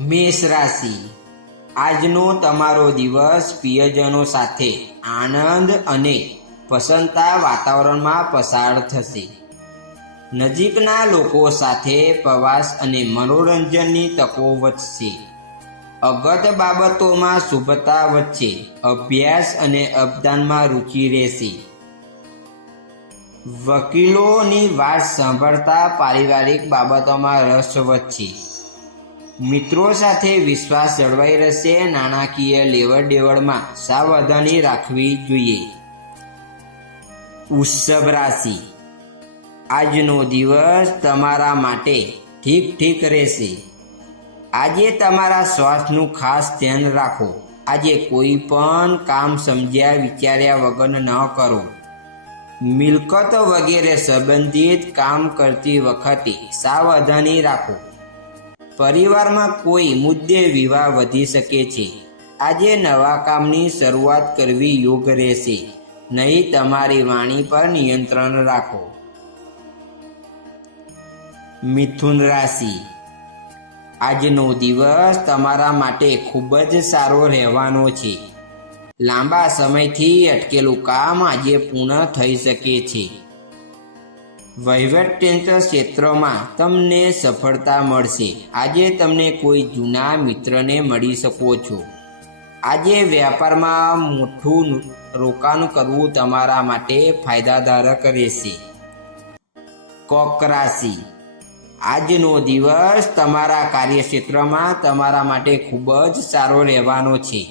મેષ રાશિ, આજનો તમારો દિવસ પ્રિયજનો સાથે આનંદ અને પ્રસન્નતા વાતાવરણમાં પસાર થશે. નજીકના લોકો સાથે પ્રવાસ અને મનોરંજનની તકો વધશે. અગત્ય બાબતોમાં શુભતા વચ્ચે અભ્યાસ અને અભિદાનમાં રુચિ રહેશે. વકીલોની વાત સાંભળતા પારિવારિક બાબતોમાં રસ વધશે. મિત્રો સાથે વિશ્વાસ જળવાઈ રહેશે. નાણાકીય લેવડ દેવડમાં સાવધાની રાખવી જોઈએ. વૃષભ રાશિ, આજનો દિવસ તમારા માટે ઠીક રહેશે. આજે તમારા સ્વાસ્થ્યનું ખાસ ધ્યાન રાખો. આજે કોઈ પણ કામ સમજ્યા વિચાર્યા વગર ન કરો. મિલકત વગેરે સંબંધિત કામ કરતી વખતે સાવધાની રાખો. પરિવારમાં કોઈ મુદ્દે વિવાદ વધી શકે છે. આજે નવા કામની શરૂઆત કરવી યોગ્ય રહેશે. નહીં તમારી વાણી પર નિયંત્રણ રાખો. મિથુન રાશિ, આજનો દિવસ તમારા માટે ખૂબ જ સારો રહેવાનો છે. લાંબા સમયથી અટકેલું કામ આજે પૂર્ણ થઈ શકે છે. વહીવટતંત્ર ક્ષેત્રમાં તમને સફળતા મળશે. આજે તમને કોઈ જૂના મિત્રને મળી શકો છો. આજે વ્યાપારમાં મોટું રોકાણ કરવું તમારા માટે ફાયદાદાયક રહેશે. કર્ક રાશિ, આજનો દિવસ તમારા કાર્યક્ષેત્રમાં તમારા માટે ખૂબ જ સારો રહેવાનો છે.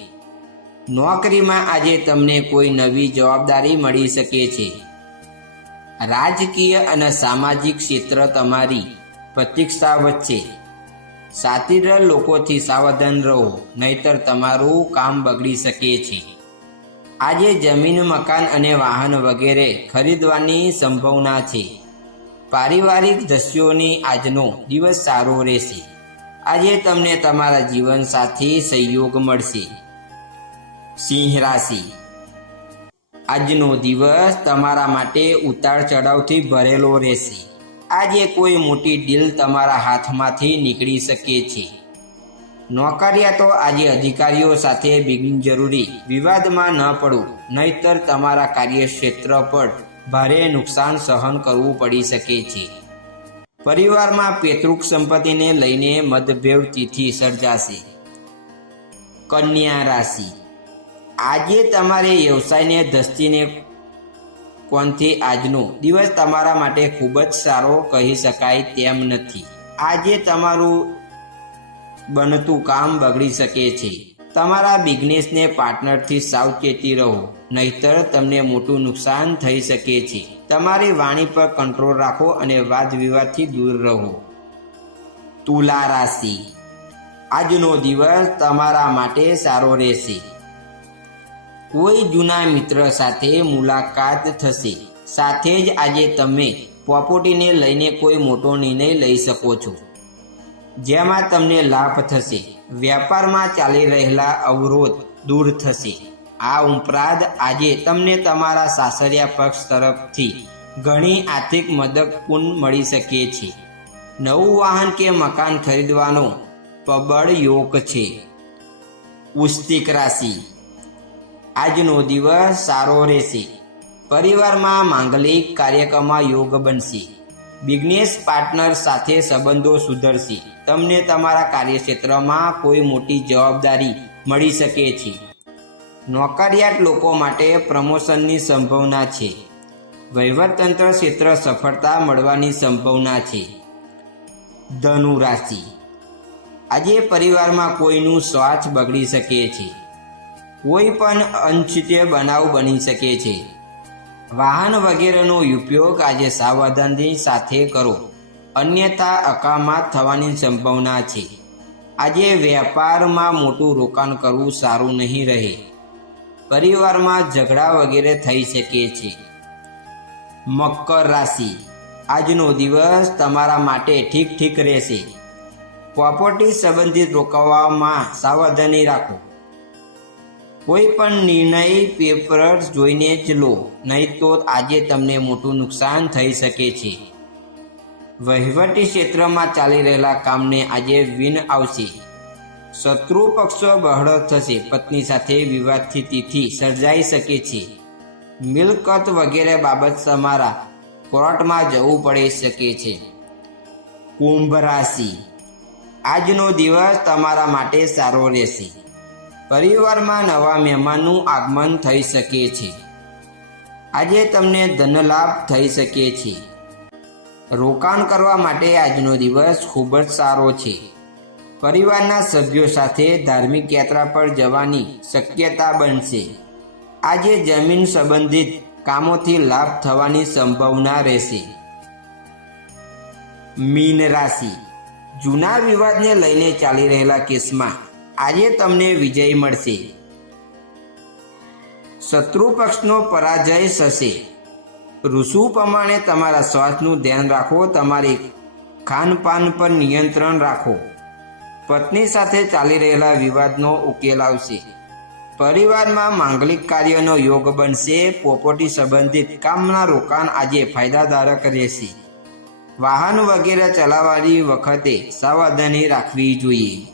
નોકરીમાં આજે તમને કોઈ નવી જવાબદારી મળી શકે છે. રાજકીય અને સામાજિક ક્ષેત્ર તમારી પ્રતીક્ષા વચ્ચે. સાથીદાર લોકોથી સાવધાન રહો, નહીતર તમારું કામ બગડી શકે છે. આજે જમીન, મકાન અને વાહન વગેરે ખરીદવાની સંભાવના છે. પારિવારિક દ્રશ્યોની આજનો દિવસ સારો રહેશે. આજે તમને તમારા જીવનસાથી સહયોગ મળશે. સિંહ રાશિ, આજનો દિવસ તમારા માટે ઉતાર ચઢાવથી ભરેલો રહેશે. આજે કોઈ મોટી ડીલ તમારા હાથમાંથી નીકળી શકે છે. નોકરિયાતો આજે અધિકારીઓ સાથે બિનજરૂરી વિવાદમાં ન પડવું, નહીતર તમારા કાર્યક્ષેત્ર પર ભારે નુકસાન સહન કરવું પડી શકે છે. પરિવારમાં પૈતૃક સંપત્તિને લઈને મતભેદ તિથિ સર્જાશે. કન્યા રાશિ, આજે તમારે વ્યવસાયને દ્રષ્ટિને કોણથી આજનો દિવસ તમારા માટે ખૂબ જ સારો કહી શકાય તેમ નથી. આજે તમારું બનતું કામ બગડી શકે છે. તમારા બિઝનેસને પાર્ટનરથી સાવચેતી રહો, નહીતર તમને મોટું નુકસાન થઈ શકે છે. તમારી વાણી પર કંટ્રોલ રાખો અને વાદ વિવાદથી દૂર રહો. તુલા રાશિ, આજનો દિવસ તમારા માટે સારો રહેશે. કોઈ જૂના મિત્ર સાથે મુલાકાત થશે. સાથે જ આજે તમે પ્રોપર્ટીને લઈને કોઈ મોટો નિર્ણય લઈ શકો છો, જેમાં તમને લાભ થશે. વ્યાપારમાં ચાલી રહેલા અવરોધ દૂર થશે. આ ઉપરાંત આજે તમને તમારા સાસરિયા પક્ષ તરફથી ઘણી આર્થિક મદદ પણ મળી શકે છે. નવું વાહન કે મકાન ખરીદવાનો પ્રબળ યોગ છે. વૃશ્ચિક રાશિ, આજનો દિવસ સારો રહેશે. પરિવારમાં માંગલિક કાર્યક્રમમાં યોગ બનશે. બિઝનેસ પાર્ટનર સાથે સંબંધો સુધરશે. તમને તમારા કાર્યક્ષેત્રમાં કોઈ મોટી જવાબદારી મળી શકે છે. નોકરિયાત લોકો માટે પ્રમોશનની સંભાવના છે. વહીવટતંત્ર ક્ષેત્ર સફળતા મળવાની સંભાવના છે. ધનુ રાશિ, આજે પરિવારમાં કોઈનું સ્વાસ્થ્ય બગડી શકે છે. કોઈ પણ અનિચ્છનીય બનાવ બની શકે છે. વાહન વગેરેનો ઉપયોગ આજે સાવધાની સાથે કરો, અન્યથા અકસ્માત થવાની સંભાવના છે. આજે વ્યાપારમાં મોટું રોકાણ કરવું સારું નહીં રહે. પરિવારમાં ઝઘડા વગેરે થઈ શકે છે. મકર રાશિ, આજનો દિવસ તમારા માટે ઠીક રહેશે. પ્રોપર્ટી સંબંધિત રોકાવામાં સાવધાની રાખો. કોઈ પણ નિર્ણય પેપર જોઈને જ લો, નહીં તો આજે તમને મોટું નુકસાન થઈ શકે છે. વહીવટી ક્ષેત્રમાં ચાલી રહેલા કામને આજે વિન આવશે. શત્રુ પક્ષો બહોળો થશે. પત્ની સાથે વિવાદથી તિથિ સર્જાઈ શકે છે. મિલકત વગેરે બાબત તમારા કોર્ટમાં જવું પડી શકે છે. કુંભ રાશિ, આજનો દિવસ તમારા માટે સારો રહેશે. પરિવારમાં નવા મહેમાનનું આગમન થઈ શકે છે. આજે તમને ધનલાભ થઈ શકે છે. રોકાણ કરવા માટે આજનો દિવસ ખૂબ જ સારો છે. પરિવારના સભ્યો સાથે ધાર્મિક યાત્રા પર જવાની શક્યતા બનશે. આજે જમીન સંબંધિત કામોથી લાભ થવાની સંભાવના રહેશે. મીન રાશિ, જૂના વિવાદને લઈને ચાલી રહેલા કેસમાં આજે તમને વિજય મળશે. શત્રુ પક્ષનો પરાજય થશે. ઋતુ પ્રમાણે તમારા સ્વાસ્થ્યનું ધ્યાન રાખો. તમારી ખાનપાન પર નિયંત્રણ રાખો. પત્ની સાથે ચાલી રહેલા વિવાદનો ઉકેલ આવશે. પરિવારમાં માંગલિક કાર્યનો યોગ બનશે. પ્રોપર્ટી સંબંધિત કામના રોકાણ આજે ફાયદાદારક રહેશે. વાહન વગેરે ચલાવવાની વખતે સાવધાની રાખવી જોઈએ.